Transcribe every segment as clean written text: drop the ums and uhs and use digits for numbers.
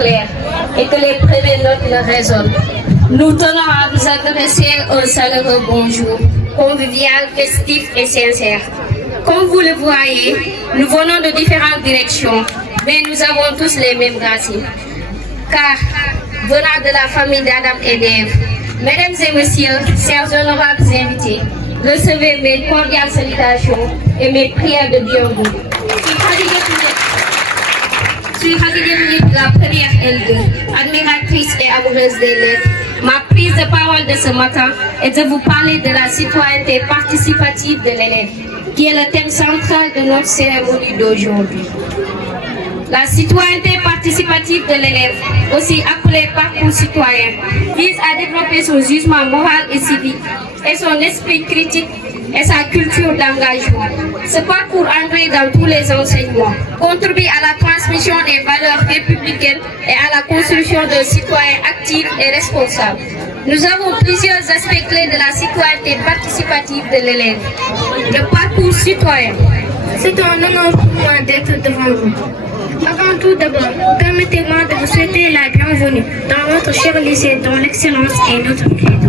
clair et que les premières notes le résonnent. Nous tenons à vous adresser un chaleureux bonjour, convivial, festif et sincère. Comme vous le voyez, nous venons de différentes directions, mais nous avons tous les mêmes racines. Car, venant de la famille d'Adam et d'Ève, mesdames et messieurs, chers honorables invités, recevez mes cordiales salutations et mes prières de bienvenue. Je suis Khadija de la première L2, admiratrice et amoureuse des lettres. Ma prise de parole de ce matin est de vous parler de la citoyenneté participative de l'élève, qui est le thème central de notre cérémonie d'aujourd'hui. La citoyenneté participative de l'élève, aussi appelée parcours citoyen, vise à développer son jugement moral et civique et son esprit critique et sa culture d'engagement. Ce parcours entré dans tous les enseignements contribue à la transmission des valeurs républicaines et à la construction d'un citoyen actif et responsable. Nous avons plusieurs aspects clés de la citoyenneté participative de l'élève. Le parcours citoyen. C'est un honneur pour moi d'être devant vous. Avant tout d'abord, permettez-moi de vous souhaiter la bienvenue dans votre cher lycée dont l'excellence est notre credo.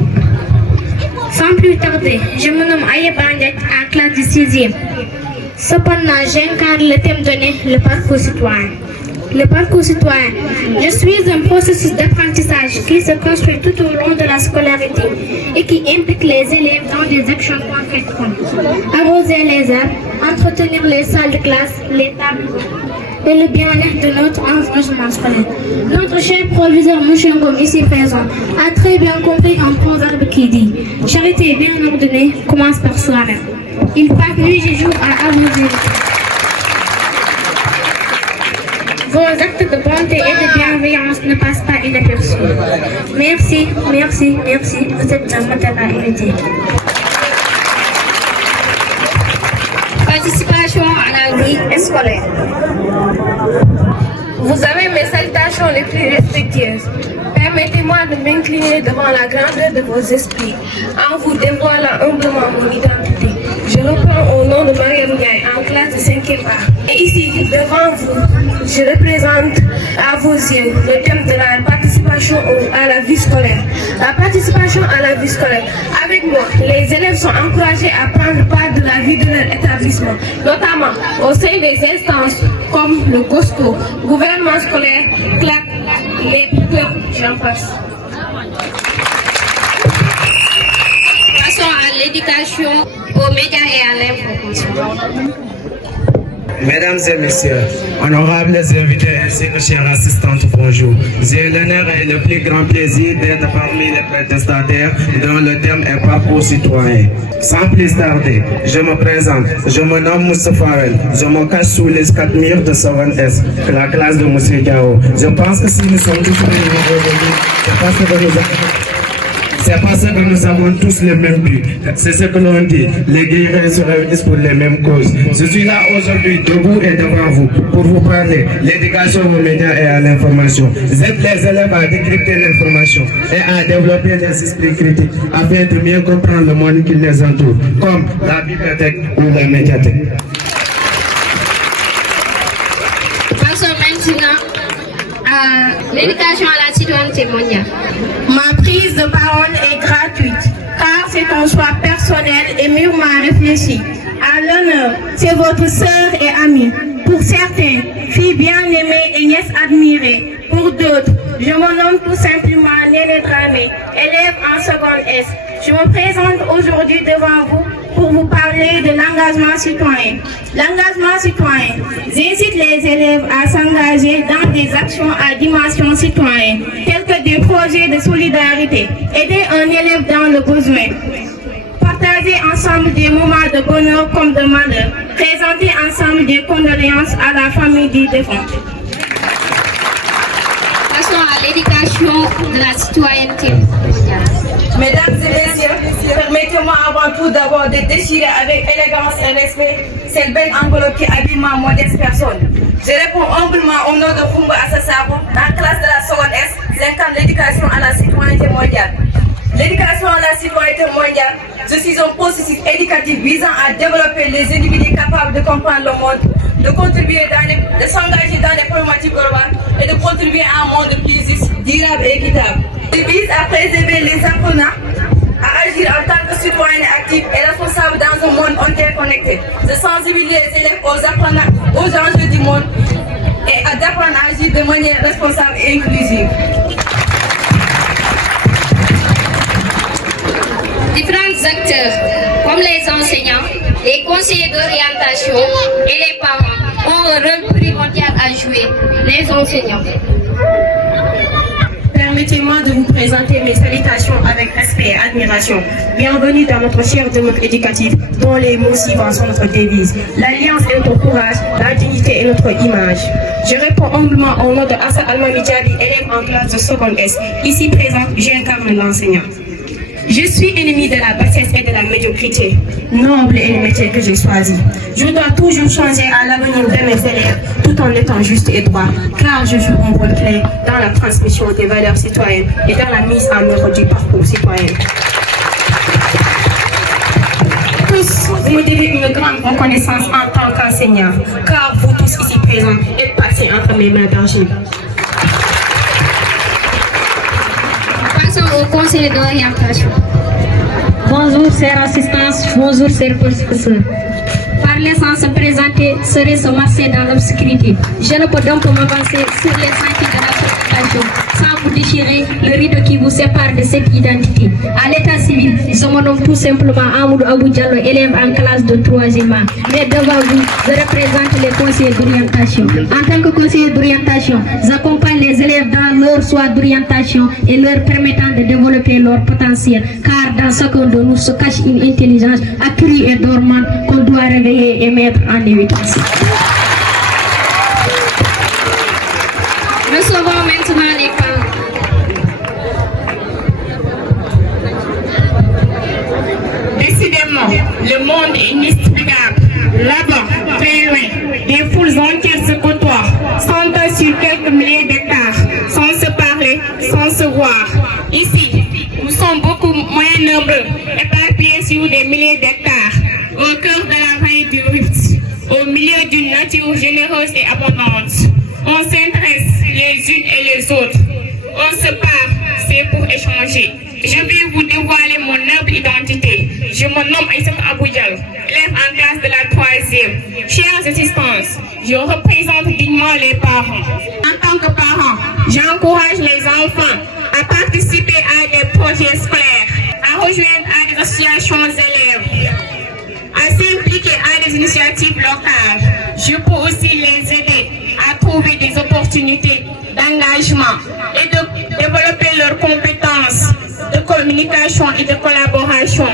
Sans plus tarder, je me nomme Ayeb Andet en classe de 6e. Cependant, j'incarne le thème donné, le parcours citoyen. Le parcours citoyen, je suis un processus d'apprentissage qui se construit tout au long de la scolarité et qui implique les élèves dans des actions concrètes comme arroser les arbres, entretenir les salles de classe, les tables et le bien-être de notre environnement scolaire. Notre cher proviseur M. Ngom, ici présent, a très bien compris un proverbe qui dit « Charité bien ordonnée commence par soi-même ». Il passe nuit et jour à arroser. Vos actes de bonté et de bienveillance ne passent pas inaperçus. Merci, merci, merci. Vous êtes un modèle à imiter. Participation à la vie scolaire. Vous avez mes salutations les plus respectueuses. Permettez-moi de m'incliner devant la grandeur de vos esprits en vous dévoilant humblement mon identité. Je reprends au nom de Mariam Ndiaye en classe de 5e A. Et ici, devant vous, je représente à vos yeux le thème de la participation à la vie scolaire. La participation à la vie scolaire. Avec moi, les élèves sont encouragés à prendre part de la vie de leur établissement, notamment au sein des instances comme le COSCO, gouvernement scolaire, CLAC, les clubs, j'en passe. Passons à l'éducation, aux médias et à l'information. Mesdames et messieurs, honorables invités ainsi que chers assistantes, bonjour. J'ai l'honneur et le plus grand plaisir d'être parmi les protestataires dont le thème est parcours citoyen. Sans plus tarder, je me présente. Je me nomme Moussa Farel. Je me cache sous les 4 murs de Savan S, la classe de Moussa Diao. Je pense que si nous sommes tous réunis aujourd'hui, c'est parce que nous avons tous le même but. C'est ce que l'on dit. Les guerriers se réunissent pour les mêmes causes. Je suis là aujourd'hui, debout et devant vous, pour vous parler l'éducation aux médias et à l'information. J'aide les élèves à décrypter l'information et à développer les esprits critiques afin de mieux comprendre le monde qui les entoure, comme la bibliothèque ou la médiathèque. Passons maintenant à l'éducation à la citoyenneté mondiale. Ma prise de parole est gratuite, car c'est un choix personnel et mûrement réfléchi. À l'honneur, c'est votre sœur et amie. Pour certains, fille bien aimée et nièce admirée. Pour d'autres, je me nomme tout simplement Néné Dramé, élève en seconde S. Je me présente aujourd'hui devant vous pour vous parler de l'engagement citoyen. L'engagement citoyen, j'incite les élèves à s'engager dans des actions à dimension citoyenne, telles que des projets de solidarité, aider un élève dans le besoin, partager ensemble des moments de bonheur comme de malheur, présenter ensemble des condoléances à la famille du défunt. Passons à l'éducation de la citoyenneté mondiale. Mesdames et messieurs, permettez-moi avant tout d'abord de déchirer avec élégance et respect cette belle enveloppe qui habille ma modeste personne. Je réponds humblement au nom de Fumba Assasabo, dans la classe de la seconde S, j'incarne l'éducation à la citoyenneté mondiale. L'éducation à la citoyenneté mondiale, je suis un processus éducatif visant à développer les individus capables de comprendre le monde, de contribuer de s'engager dans les problématiques globales et de contribuer à un monde sensibiliser les élèves aux enjeux du monde et d'apprendre à agir de manière responsable et inclusive. Différents acteurs, comme les enseignants, les conseillers d'orientation et les parents, ont un rôle primordial à jouer. Les enseignants. Permettez-moi de vous présenter mes salutations avec respect et admiration. Bienvenue dans notre cher démocratie éducative, dont les mots suivants sont notre devise. L'alliance est notre courage, la dignité est notre image. Je réponds humblement au nom de Assa Almami Diaby, élève en classe de seconde S. Ici présente, j'incarne l'enseignant. Je suis ennemi de la bassesse et de la médiocrité. Noble est le métier que j'ai choisi. Je dois toujours changer à l'avenir de mes élèves tout en étant juste et droit, car je joue un rôle clé dans la transmission des valeurs citoyennes et dans la mise en œuvre du parcours citoyen. Tous, vous me devez une grande reconnaissance en tant qu'enseignant, car vous tous ici présents êtes passés entre mes mains d'argile. Passons au conseil d'orientation. Bonjour, chers assistants, bonjour, chers professeurs. Parler sans se présenter serait se masser dans l'obscurité. Je ne peux donc m'avancer sur les sentiers de la présentation sans vous déchirer le rideau qui vous sépare de cette identité. À l'état civil, je me nomme tout simplement Amadou Abou Diallo, élève en classe de 3e A. Mais devant vous, je représente les conseillers d'orientation. En tant que conseiller d'orientation, j'accompagne les élèves dans leur choix d'orientation et leur permettant de développer leur potentiel. Car dans chacun de nous se cache une intelligence accrue et dormante qu'on doit réveiller et mettre en évidence. Recevons maintenant les parents. Décidément, le monde est inexplicable. Là-bas, très loin, des foules entières se côtoient, s'entendent sur quelques milliers d'hectares, sans se parler, sans se voir. Ici, nous sommes beaucoup moins nombreux, éparpillés sur des milliers d'hectares, au cœur de la vallée du Rift, au milieu d'une nature généreuse et abondante. On s'intéresse les unes et les autres. On se parle, c'est pour échanger. Je vais vous dévoiler mon noble identité. Je me nomme Aïssa Abou Diallo, élève en classe de la 3e. Chers assistants, je représente dignement les parents. En tant que parent, j'encourage les enfants à participer à des projets scolaires, à rejoindre à des associations d'élèves, à s'impliquer à des initiatives locales. Je peux aussi les aider à trouver des opportunités d'engagement et de développer leurs compétences de communication et de collaboration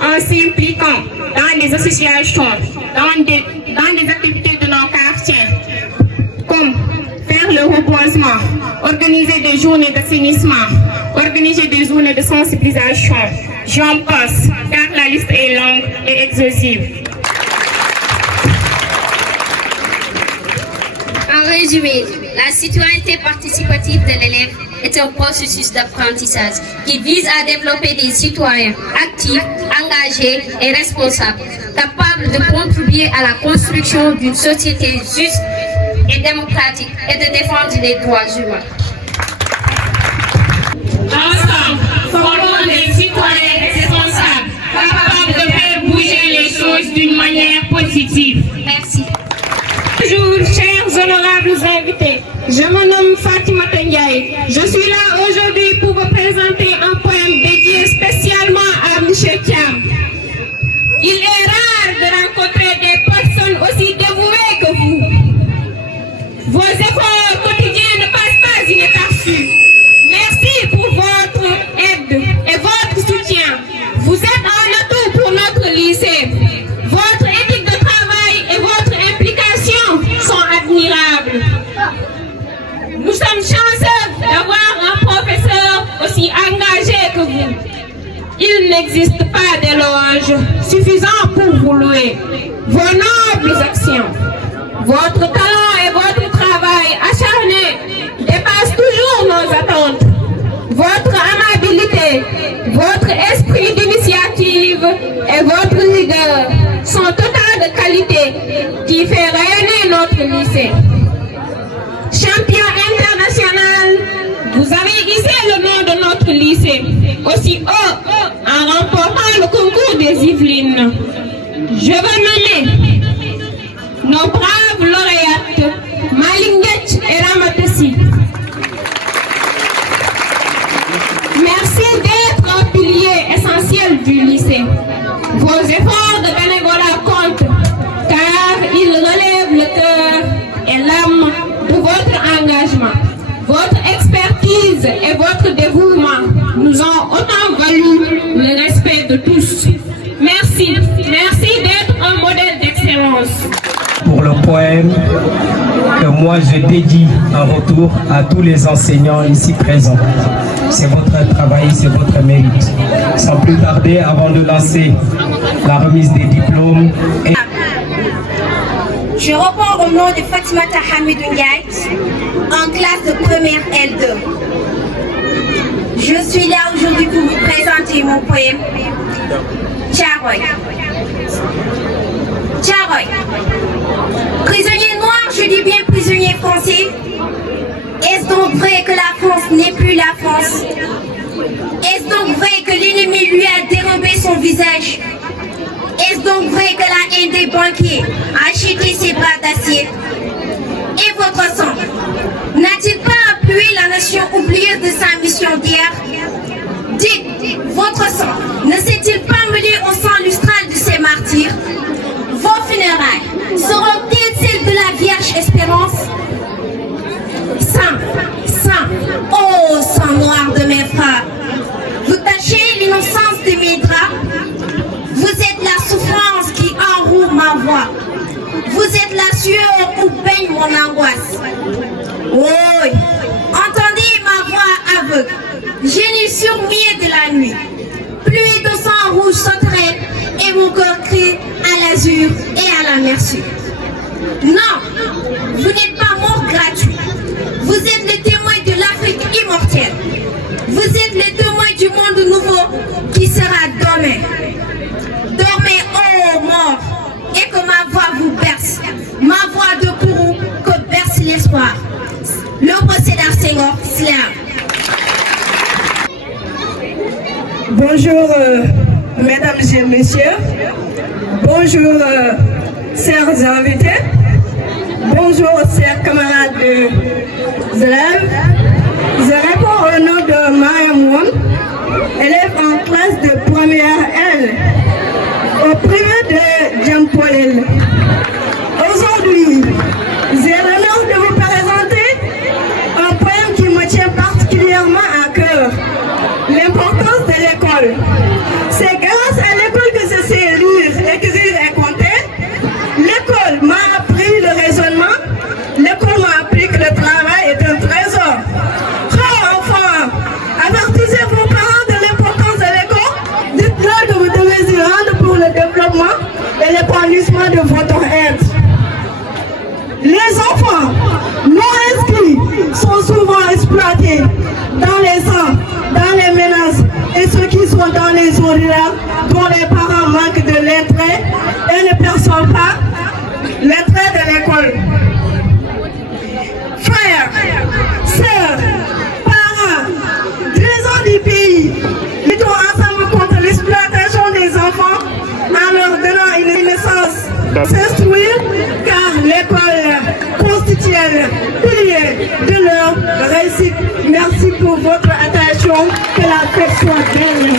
en s'impliquant dans des associations, dans des activités de nos quartiers, comme faire le reboisement, organiser des journées d'assainissement, organiser des journées de sensibilisation. J'en passe, car la liste est longue et exhaustive. En résumé, la citoyenneté participative de l'élève est un processus d'apprentissage qui vise à développer des citoyens actifs, engagés et responsables, capables de contribuer à la construction d'une société juste et démocratique et de défendre les droits humains. Ensemble, formons des citoyens responsables, capables de faire bouger les choses d'une manière positive. Merci. Bonjour, chers honorables invités. Je me nomme Fatima Ndiaye. Je suis là aujourd'hui pour vous présenter un poème dédié spécialement à M. Thiam. Il est rare de rencontrer des personnes aussi dévouées que vous. Vos efforts quotidiens ne passent pas inaperçus. Merci pour votre aide et votre soutien. Vous êtes un atout pour notre lycée. Votre éthique de travail et votre implication sont admirables. Nous sommes chanceux d'avoir un professeur aussi engagé que vous. Il n'existe pas d'éloge suffisant pour vous louer. Vos nobles actions, votre talent et votre travail acharné dépassent toujours nos attentes. Votre amabilité, votre esprit d'initiative et votre rigueur sont autant de qualités qui font rayonner notre lycée. Champion international, vous avez hissé le nom de notre lycée aussi haut en remportant le concours des Yvelines. Je veux nommer nos braves lauréates, Malinguet et Ramatessi. Merci d'être un pilier essentiel du lycée. Vos efforts de bénévolat comptent, car ils relèvent le cœur et l'âme de votre engagement. Votre expertise et votre dévouement nous ont autant valu le respect de tous. Merci, merci d'être un modèle d'excellence. Pour le poème que moi je dédie en retour à tous les enseignants ici présents. C'est votre travail, c'est votre mérite. Sans plus tarder, avant de lancer la remise des diplômes. Je reprends au nom de Fatimata Hamidou Ndiaye, en classe de première L2. Je suis là aujourd'hui pour vous présenter mon poème Tcharoy. Tcharoy. Prisonnier noir, je dis bien prisonnier français. Est-ce donc vrai que la France n'est plus la France? Est-ce donc vrai que l'ennemi lui a dérobé son visage? Est-ce donc vrai que la haine des banquiers a acheté ses bras d'acier? Et votre sang n'a-t-il pas appuyé la nation oublieuse de sa mission d'hier? Dites, votre sang ne s'est-il pas mêlé au sang lustral de ces martyrs? Vos funérailles seront-elles celles de la Vierge Espérance? Sang, sang, oh sang noir de mes frères, vous tâchez l'innocence de mes draps. Vous êtes la souffrance qui enroule ma voix. Vous êtes la sueur où baigne mon angoisse. Oui, entendez ma voix aveugle, génie surmuet de la nuit. Pluie de sang rouge sauterelle et mon cœur crie à l'azur et à la merci. Non, vous n'êtes pas mort gratuit. Vous êtes les témoins de l'Afrique immortelle. Vous êtes les témoins du monde nouveau qui sera demain. Dormez, oh mort, et que ma voix vous berce. Ma voix de Kourou que berce l'espoir. Le procès d'Arsenghor, Slam. Bonjour, mesdames et messieurs. Bonjour, chers invités. Bonjour, chers camarades élèves. Je réponds au nom de Maya Moum, élève en classe de première L, au privé de Jean-Paul. Aujourd'hui, j'ai l'honneur de vous présenter un poème qui me tient particulièrement à cœur, l'importance de l'école. C'est grâce à l'école que je sais lire, écrire et compter. L'école m'a appris le raisonnement. L'école m'a appris que le travail est un trésor. Oh enfants, avertissez vos parents de l'importance de l'école. Dites-leur que vous devez y rendre pour le développement et l'épanouissement de votre aide. Les enfants non inscrits sont souvent exploités dans les centres, dans les ménages et ceux qui sont dans les zones rurales dont les parents manquent de l'intérêt et ne perçoivent pas l'intérêt de l'école. Frères, sœurs, parents, dirigeants du pays, luttons ensemble contre l'exploitation des enfants en leur donnant une naissance. S'instruire car l'école constitue le pilier de leur réussite. Merci pour votre attention. Que la fête soit belle.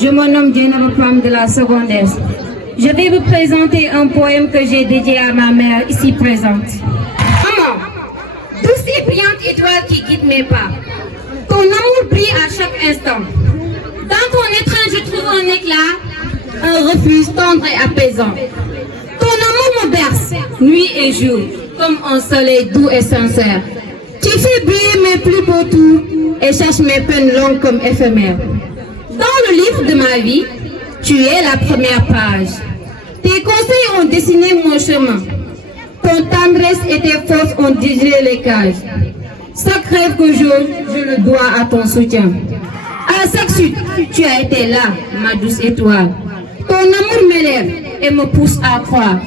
Je me nomme Dieynaba Pam de la secondaire. Je vais vous présenter un poème que j'ai dédié à ma mère ici présente. Maman, douce et brillante étoile qui guide mes pas, ton amour brille à chaque instant. Dans ton étreinte, je trouve un éclat, un refuge tendre et apaisant. Ton amour me berce, nuit et jour, comme un soleil doux et sincère. Tu fais briller mes plus beaux tours et cherches mes peines longues comme éphémères. Dans le livre de ma vie, tu es la première page. Tes conseils ont dessiné mon chemin. Ton tendresse et tes forces ont digéré les cages. Chaque rêve que je le dois à ton soutien. À chaque chute, tu as été là, ma douce étoile. Ton amour m'élève et me pousse à croire.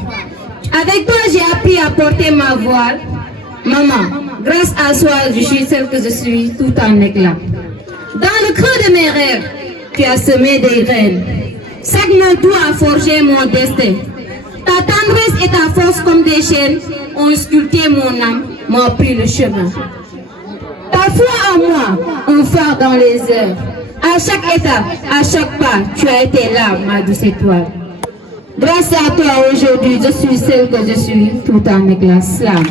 Avec toi, j'ai appris à porter ma voile. Maman, grâce à toi, je suis celle que je suis, tout en éclat. Dans le creux de mes rêves, tu as semé des graines. Chaque manteau a forgé mon destin. Ta tendresse et ta force comme des chaînes ont sculpté mon âme, m'ont pris le chemin. Ta foi en moi, un phare dans les heures. À chaque étape, à chaque pas, tu as été là, ma douce étoile. Grâce à toi, aujourd'hui, je suis celle que je suis, tout en éclat. Slam.